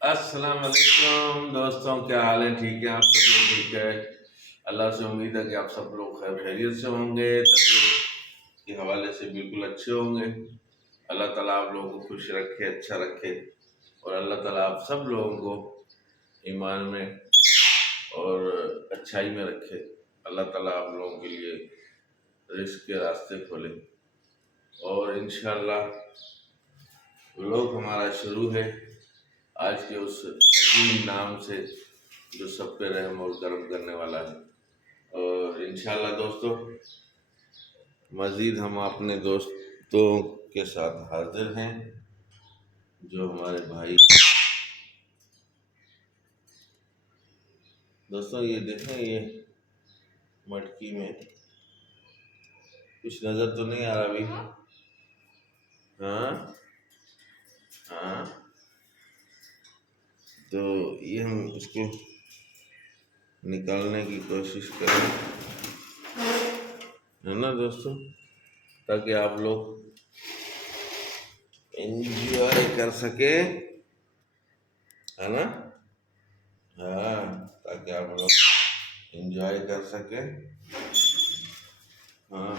अस्सलाम वालेकुम दोस्तों, क्या हाल है? ठीक है, आप सब लोग ठीक है? अल्लाह से उम्मीद है कि आप सब लोग खैर खैरियत से होंगे, तबीयत के हवाले से बिल्कुल अच्छे होंगे। अल्लाह ताला आप लोगों को खुश रखे, अच्छा रखे, और अल्लाह ताला आप सब लोगों को ईमान में और अच्छाई में रखे। अल्लाह ताला आप लोगों के लिए रिस्क के रास्ते खोले। और इंशाअल्लाह व्लॉग हमारा शुरू है आज के उस अजीम नाम से जो सब पे रहम और करम करने वाला है। और इंशाल्लाह दोस्तों, मज़ीद हम अपने दोस्तों के साथ हाजिर हैं, जो हमारे भाई दोस्तों, ये देखें, ये मटकी में कुछ नज़र तो नहीं आ रहा अभी? हाँ हाँ, तो ये हम इसको निकालने की कोशिश करें, है ना दोस्तों, ताकि आप लोग एंजॉय कर सके, है ना? हाँ, ताकि आप लोग एंजॉय कर सके। हाँ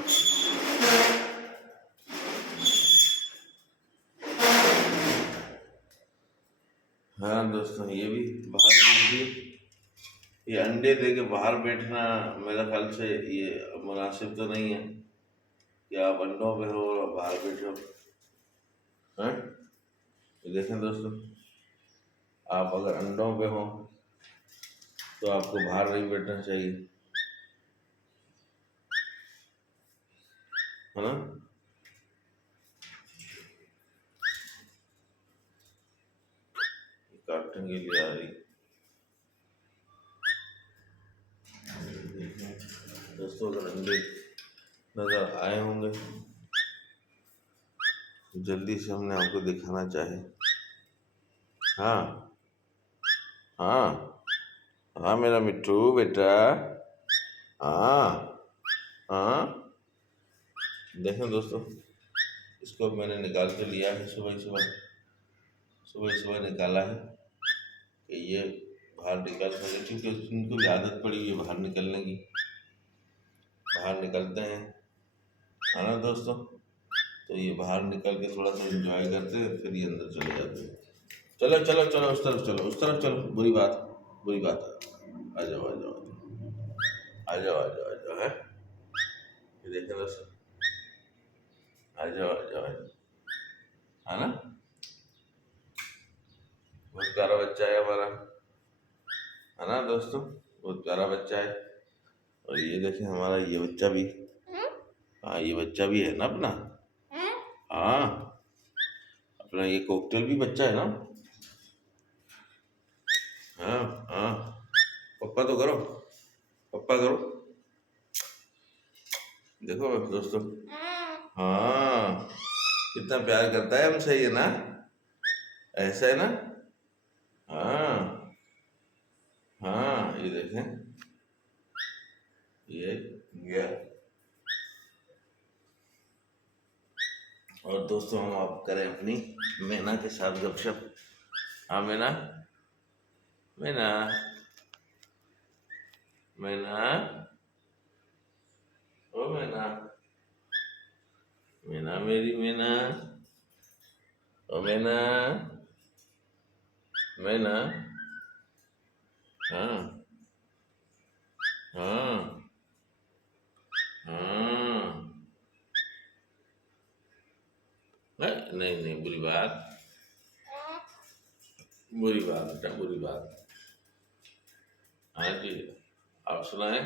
हाँ दोस्तों, ये भी बाहर बैठिए। ये अंडे दे के बाहर बैठना मेरे ख्याल से ये मुनासिब तो नहीं है कि आप अंडों पे हो और बाहर बैठो। हाँ, ये देखें दोस्तों, आप अगर अंडों पे हो तो आपको बाहर नहीं बैठना चाहिए, है ना? काटने के लिए आ रही। दोस्तों, अगर अंडे नजर आए होंगे तो जल्दी से हमने आपको दिखाना चाहे। हाँ हाँ हाँ, मेरा मिट्टू बेटा। हाँ हाँ, देखें दोस्तों, इसको मैंने निकाल के लिया है, सुबह सुबह निकाला है कि ये बाहर निकल सके, क्योंकि उनको भी आदत पड़ी है बाहर निकलने की। बाहर निकलते हैं, है ना दोस्तों? तो ये बाहर निकल के थोड़ा सा एंजॉय करते हैं, फिर ये अंदर चले जाते हैं। चलो चलो चलो, उस तरफ चलो, उस तरफ चलो, बुरी बात है। आ जाओ आ जाओ आ जाओ आ जाओ आ जाओ, है? ये देखें दोस्तों, आ जाओ आ जाओ आ जाओ, है ना? बहुत प्यारा बच्चा है हमारा, है ना दोस्तों? बहुत प्यारा बच्चा है। और ये देखें, हमारा ये बच्चा भी, हाँ, ये बच्चा भी है ना अपना। हाँ, अपना ये कॉकटेल भी बच्चा है ना। हाँ हाँ, पप्पा तो करो, पप्पा करो। देखो दोस्तों, हाँ, कितना प्यार करता है हमसे ये ना, ऐसा है ना? हाँ हाँ, ये देखें, ये गया। और दोस्तों, हम आप करें अपनी मैना के साथ गपशप। हाँ मैना, मैना, मैना, ओ मैना, मैना मेरी मैना, ओ मैना, मैना। हाँ हाँ हाँ, नहीं नहीं, बुरी बात बेटा, बुरी बात। हाँ जी, आप सुनाए?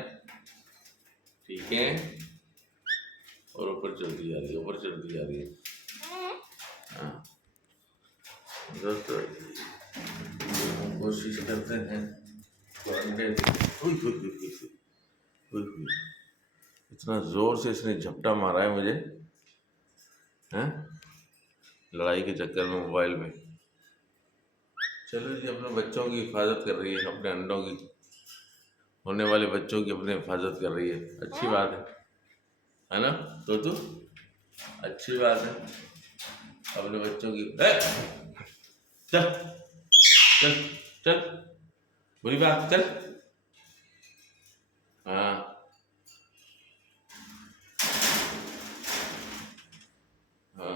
ठीक है। और ऊपर चलती जा रही है, ऊपर चलती जा रही है। हाँ दोस्तों, हम कोशिश करते हैं तो अंडे, हुई हुई हुई हुई हुई हुई हुई। इतना जोर से इसने झपटा मारा है मुझे, हैं, लड़ाई के चक्कर में, मोबाइल में। चलो जी, अपने बच्चों की हिफाजत कर रही है, अपने अंडों की, होने वाले बच्चों की अपने हिफाजत कर रही है, अच्छी बात है ना? तो अच्छी बात है, अपने बच्चों की। चल, चल चल, बुरी बात, चल। हाँ हाँ।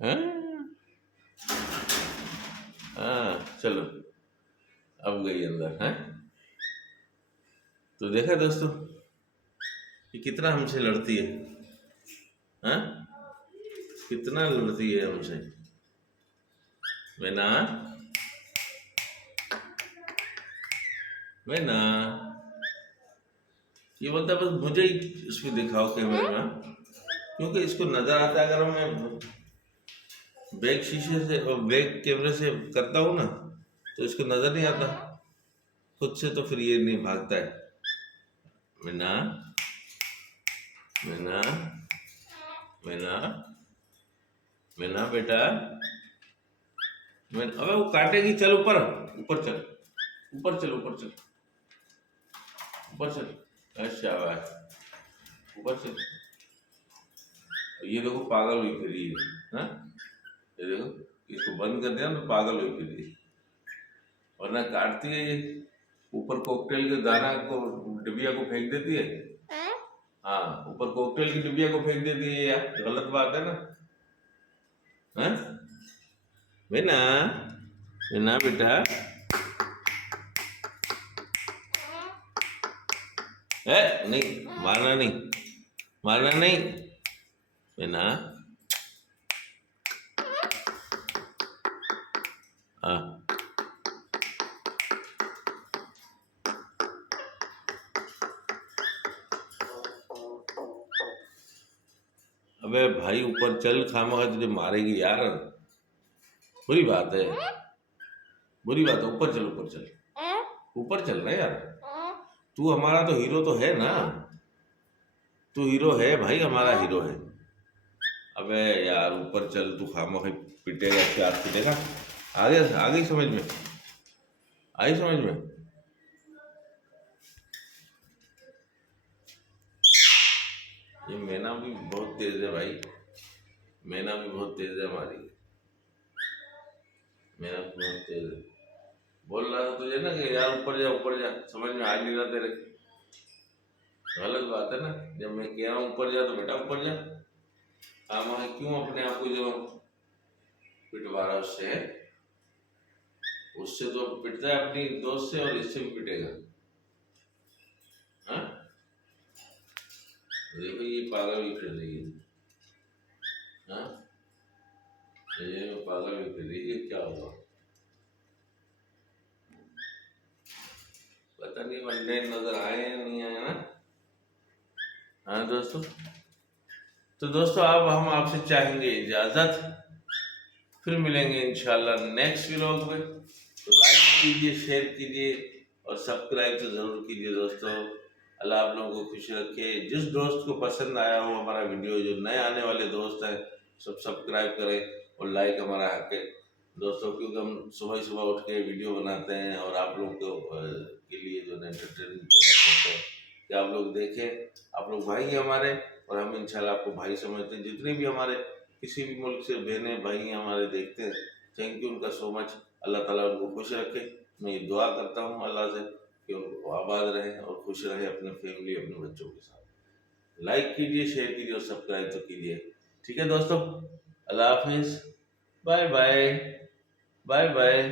हाँ हाँ, चलो अब गई अंदर है। तो देखा दोस्तों कि कितना हमसे लड़ती है। हाँ, कितना लड़ती है हमसे। मैना, मैना, ये बोलता है बस मुझे ही इसमें दिखाओ कैमरे में, क्योंकि इसको नजर आता है अगर मैं बैक शीशे से और बैक कैमरे से करता हूँ ना, तो इसको नजर नहीं आता खुद से, तो फिर ये नहीं भागता है। मैना, मैना, मैना, मैना बेटा, मैं, अबे वो काटेगी, चल ऊपर, ऊपर चल, ऊपर चल, ऊपर चल, ऊपर चल। अच्छा भाई, ऊपर चल। ये देखो पागल हुई फिर ये, हाँ, ये देखो, इसको बंद कर दिया ना तो पागल हुई फिर ये, वरना काटती है ये, ऊपर कॉकटेल के दाना को, डिबिया को फेंक देती है। हाँ, ऊपर कॉकटेल की डिबिया को फेंक देती है यार, गलत बात है ना। हाँ, मैना, मैना बेटा, है नहीं, मारना नहीं, मारना नहीं, मैना। हाँ, अबे भाई ऊपर चल, खामखा तुझे मारेगी यार, बुरी बात है, बुरी बात है, ऊपर चल, ऊपर चल, ऊपर चल ना यार। तू हमारा तो हीरो तो है ना, तू हीरो है भाई, हमारा हीरो है। अबे यार ऊपर चल, तू खामखा पिटेगा, प्यार पिटेगा। आगे आगे समझ में, आई समझ में। ये मैना भी बहुत तेज है भाई, मैना भी बहुत तेज है हमारी, मैना भी बहुत तेज है। बोल रहा था तुझे ना कि यार ऊपर जा, ऊपर जा, समझ में आ नहीं रहा तेरे, गलत बात है ना। जब मैं कह रहा हूँ ऊपर जा तो बेटा ऊपर जा, खामखा क्यों अपने आप को जो पिटवा रहा उससे, उससे तो पिटता है अपनी दोस्त से, और इससे भी पिटेगा। हाँ, देखो ये पागल भी फिर रही है। हाँ, ये पागल भी फिर रही है, क्या हुआ पता नहीं, वनडे नजर आए या नहीं आए ना। हाँ दोस्तों, तो दोस्तों अब हम आपसे चाहेंगे इजाजत, फिर मिलेंगे इंशाल्लाह नेक्स्ट व्लॉग में। तो लाइक कीजिए, शेयर कीजिए और सब्सक्राइब तो जरूर कीजिए दोस्तों। अल्लाह आप लोगों को खुश रखे। जिस दोस्त को पसंद आया हो हमारा वीडियो, जो नए आने वाले दोस्त हैं, सब सब्सक्राइब करें और लाइक हमारा हक है दोस्तों, क्योंकि हम सुबह सुबह उठ के वीडियो बनाते हैं और आप लोगों को के लिए जो एंटरटेनमेंट करते हैं कि आप लोग देखें। आप लोग भाई हैं हमारे, और हम इंशाल्लाह आपको भाई समझते हैं। जितने भी हमारे किसी भी मुल्क से बहनें भाई हमारे देखते हैं, थैंक यू उनका सो मच। अल्लाह ताला उनको खुश रखे। मैं ये दुआ करता हूँ अल्लाह से कि उनको आबाद रहें और खुश रहें अपने फैमिली, अपने बच्चों के साथ। लाइक कीजिए, शेयर कीजिए और सब्सक्राइब तो कीजिए। ठीक है दोस्तों, अल्लाह हाफिज़, बाय बाय, बाय बाय।